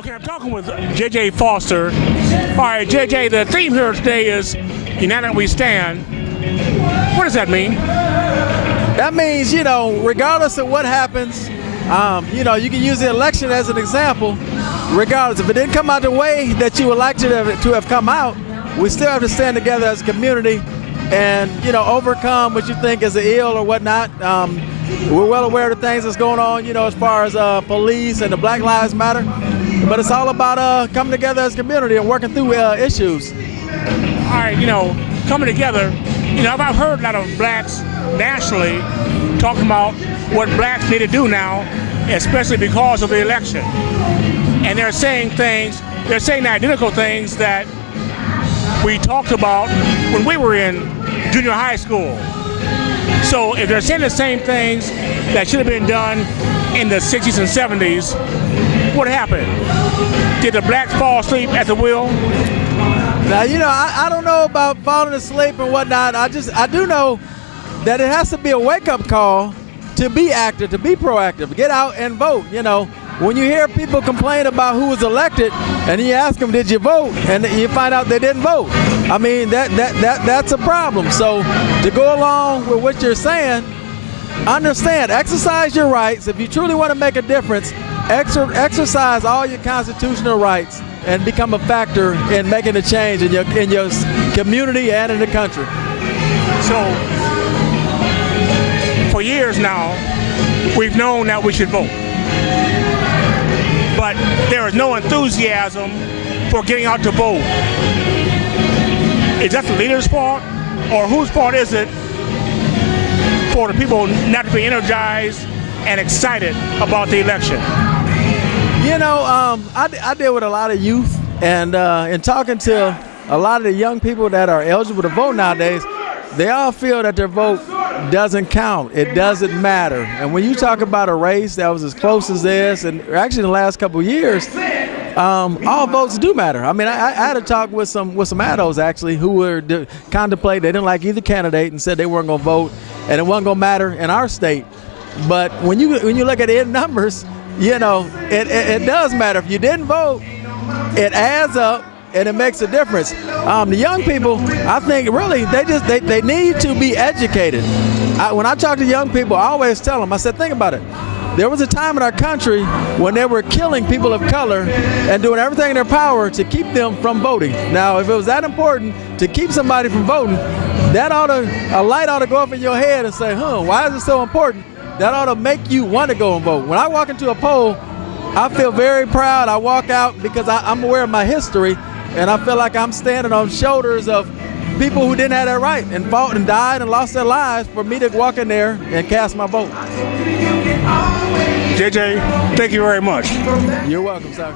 Okay, I'm talking with J.J. Foster. All right, J.J., the theme here today is United We Stand. What does that mean? That means, regardless of what happens, you can use the election as an example. Regardless, if it didn't come out the way that you would like to have come out, we still have to stand together as a community and, overcome what you think is an ill or whatnot. We're well aware of the things that's going on, as far as police and the Black Lives Matter. But it's all about coming together as a community and working through issues. All right, coming together, I've heard a lot of blacks nationally talking about what blacks need to do now, especially because of the election. And they're saying the identical things that we talked about when we were in junior high school. So if they're saying the same things that should have been done in the 60s and 70s, what happened? Did the blacks fall asleep at the wheel? Now, I don't know about falling asleep and whatnot. I do know that it has to be a wake-up call to be active, to be proactive, get out and vote. When you hear people complain about who was elected and you ask them, did you vote? And you find out they didn't vote. I mean, that's a problem. So to go along with what you're saying, understand, exercise your rights. If you truly want to make a difference, exercise all your constitutional rights and become a factor in making a change in your community and in the country. So for years now, we've known that we should vote. But there is no enthusiasm for getting out to vote. Is that the leader's fault? Or whose fault is it for the people not to be energized and excited about the election? I deal with a lot of youth, and in talking to a lot of the young people that are eligible to vote nowadays, they all feel that their vote doesn't count. It doesn't matter. And when you talk about a race that was as close as this, and actually in the last couple of years, all votes do matter. I mean, I had a talk with some adults actually who were contemplating. They didn't like either candidate and said they weren't going to vote, and it wasn't going to matter in our state. But when you look at the end numbers, it does matter. If you didn't vote, it adds up and it makes a difference. The young people, I think, really, they need to be educated. When I talk to young people, I always tell them, I said, think about it. There was a time in our country when they were killing people of color and doing everything in their power to keep them from voting. Now, if it was that important to keep somebody from voting, a light ought to go up in your head and say, why is it so important? That ought to make you want to go and vote. When I walk into a poll, I feel very proud. I walk out because I'm aware of my history, and I feel like I'm standing on shoulders of people who didn't have that right and fought and died and lost their lives for me to walk in there and cast my vote. JJ, thank you very much. You're welcome, sir.